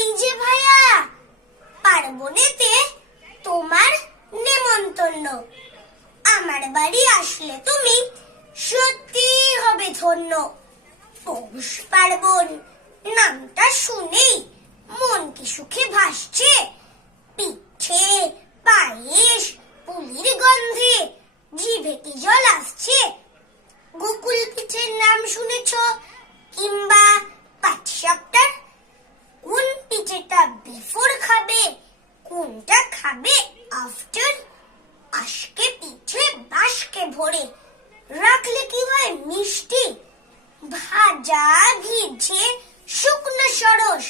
এই যে ভাইয়া, পার্বণেতে তোমার নেমন্তন্ন। আমার বাড়ি আসলে তুমি সত্যি হবে ধন্য। পৌষ পার্বণ নামটা শুনেই মন কি সুখে ভাসছে। পিঠে পায়েস পুলির গন্ধে জিভে কি জল আসছে। গোকুল পিঠের নাম শুনেছ কিংবা পাটিসাপটার? কোন পিঠেটা বিফোর খাবে, কোনটা খাবে আফটার? আজকে পিঠে বাসকে ভরে রাখলে কি হয় মিষ্টি, ভাজা ভিজে শুকনো সরস।